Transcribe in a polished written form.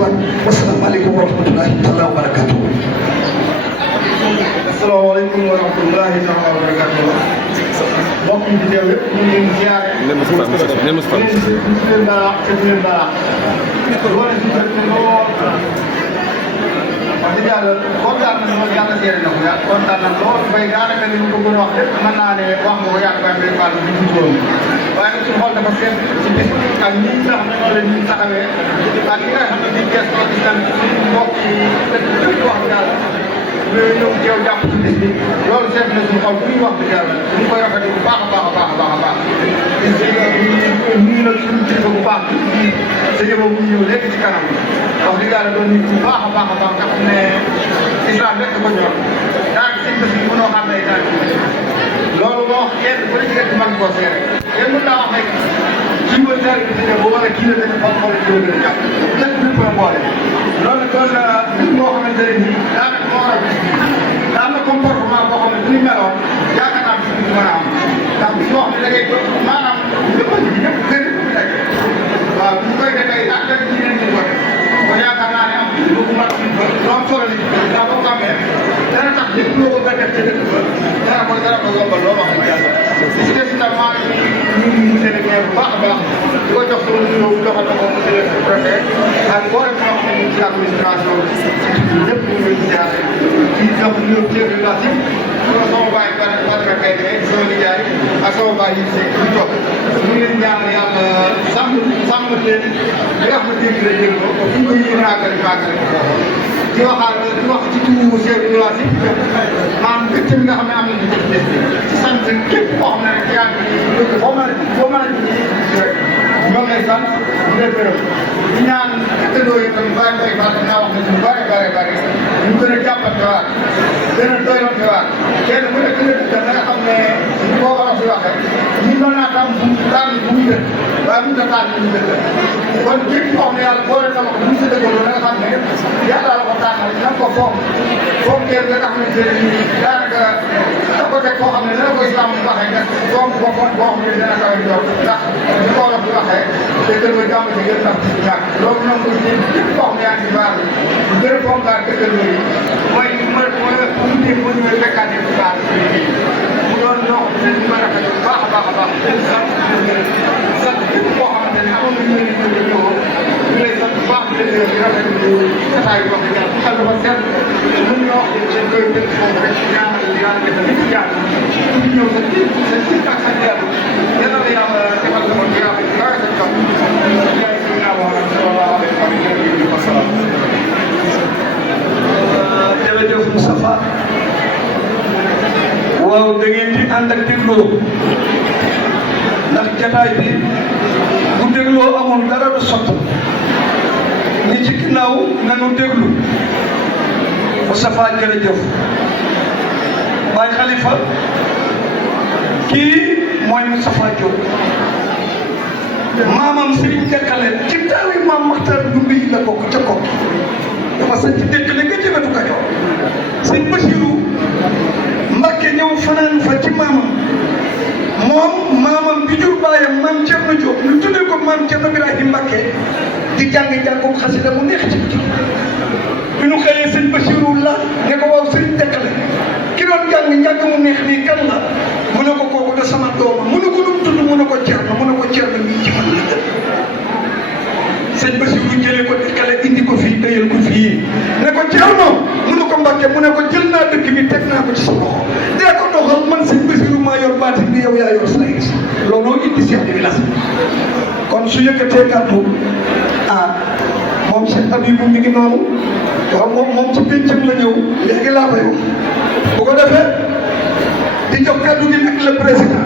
siwaat wasalaamaaleykum wa rahmatullahi taala wa barakatuh. asalaamaaleykum wa rahmatullahi taala wa barakatuh. mbokk yi di teew yëpp ñu ngi leen di ziare. ñu ngi leen di baax te di leen baax. loolu si jot lool. wax dëgg yàlla kontaan nañu lool yàlla seere na ko yàlla kontaan nañu lool bay daanaka li ñu ko gën a wax lépp mën naa ne wax nga ko yaakaar ne Fall bi ñu woon waaye nag suñu xol dafa seet ci bis ak ñi nga xam ne ñoo leen ñu taxawee ak ñi nga xam ne di gëstoo di sant suñu mbokk yi dëkk wax dëgg yàlla ñooy ñëw teew jàpp ci bis bi loolu seet na suñu xol bu ñu wax dëgg yàlla ñu koy rafetlu bu baax a baax a baax a baax a baax bis bi ñu nag suñu kilifa bu baax bi sa yëba bu ñëw léegi ci kanam wax dëgg yàlla doon nit bu baax a baax a baax nga xam ne islam rek ko ñor daal seen bés bi mënoo xam ne daal loolu moo wax kenn bu ci rek mën koo seere kenn mën naa wax rek kii ba seere bi dina boo war a kii la def ba xool kii la gën a jàpp lépp lépp la boole loolu doon na nit boo xamante ne nii daanaka moo war a bis bi daa am na comportement boo xam ne bu ñu meloon yaakaar naa bis bi mën a am ndax bis boo xam ne da ngay maanaam ñëpp a ji ñëpp gën a teg waaw bu ñu koy defee ak rek ñi leen ñu ko def kon yaakaar naa ne am lu mu mat lu am solo li ndax boo ko amee dana tax lépp loo ko nga def ci dëkk ba dana ko yombal loo wax yàlla li ci des itam maa ngi ñu monsieur le maire bu baax a baax di ko jox sama nuyoo joxal na ko monsieur le préfet ak mboolem ñoo xam ne ñu ci administration bi ñëpp ñu ngi leen di ziare ci jox nuyoo chef de village yi sama baay Badara Kayde sama nijaay ak sama baay yi si ñu toog ñu ngi leen ñaanal yàlla sàmm leen li nga xam ne dégg la dégg ko fu ñu koy yéene àggali màggali ko foofu di wax ci turu chef de village yi maanaam mbégte mi nga xam ne am nañu ci bés bi ci sant képp koo xam ne rek yaa ngi foo mën a rek ñoo ngi lay sant di leen gërëm di ñaan dëkkandoo yi tamit bàyyi mbay baax naa wax ne ñu bëri ñu gën a jàppante waat gën a doylante waat kenn ku nekk da nga xam ne ñu ko war a fi waxee ñu doon naa tam tànn bu ñu dëkk waaye mënut a tànn bu ñu dëkk kon képp koo xam ne yàlla boole na ko bu ñu si dëkkaloo da nga xam ne yàlla la ko tànnal na ko foog kenn nga xam ne daanaka da ko teg koo xam ne dana ko islam waxee nga foog boo xam ne dana kaw a jox ndax ñu ko war a fi waxee te kër ga jàmm ci gën tax ci ñàkk loolu noonu ko jëm képp koo xam ne yaa ngi ci baax bi gën a fonkaat dëkkandoo yi mooy mu dégg mu ñëwee fekkaat ci baax mu doon loo xam ne ñu mën a rafet bu baax a baax a baax leen sant képp koo xamante ne amoon nañu leen ñu ñëwoon ñu lay sant bu baax di leen di rafetlu jotaay bi wax dëgg yàlla xel dafa seet mën ñoo wax dañ koy dëkk foofu rek ñaanal yàlla defal li ci jaar ñu ñëw sa ci ak sa dellu yàlla la yàlla defal sama yaa kawe sa jox yaay si naa wax sallallahu alayhi wa sallam jërëjëf Moustapha waaw da ngeen di ànd ak dégloo ndax jataay bi bu dégloo amul dara du sotti ñi ci ginnaaw nanu déglu Moustapha jërëjëf Baye Khalifa kii mooy Moustapha Diop maamam Serigne Dekkale ci taawi maam Maxtar Dumbi yi la bokk ca Kokki dafa sañ ci Dekkale nga ci wetu Kajoor sëñ Basiru Mbàkke ñëw fanaan fa ci maamam moom maamam bi jur baayam maam Cerno Diop ñu tuddee ko maam Cerno Birahim Mbàkke di jàng-jàngum xasida mu neex ci bi ñu xëyee sëñ Basiru la ne ko waaw Serigne Dekkale ki doon jàng mu neex nii kan la mu ne ko kooku de sama dooma mu ne ko lu mu tudd mu ne ko Cerno mu ne ko Cerno mii ci man la dëkk sëñ Basiru jëlee ko Dekkale indi ko fii dayal ko fii ne ko Cerno mu ne ko Mbàkke mu ne ko jël naa dëkk bi teg naa ko ci sa loxo dee ko doxal man sëñ Basiru maa yor baatin bi yow yaa yor say gis looloo indi chef de village kon su yëkkatee kàddu moom Cheikh Habibou mi ngi noonu waaw moom ci péncam la ñëw léegi laa koy wax bu ko defee di jox kàddu gi nag le président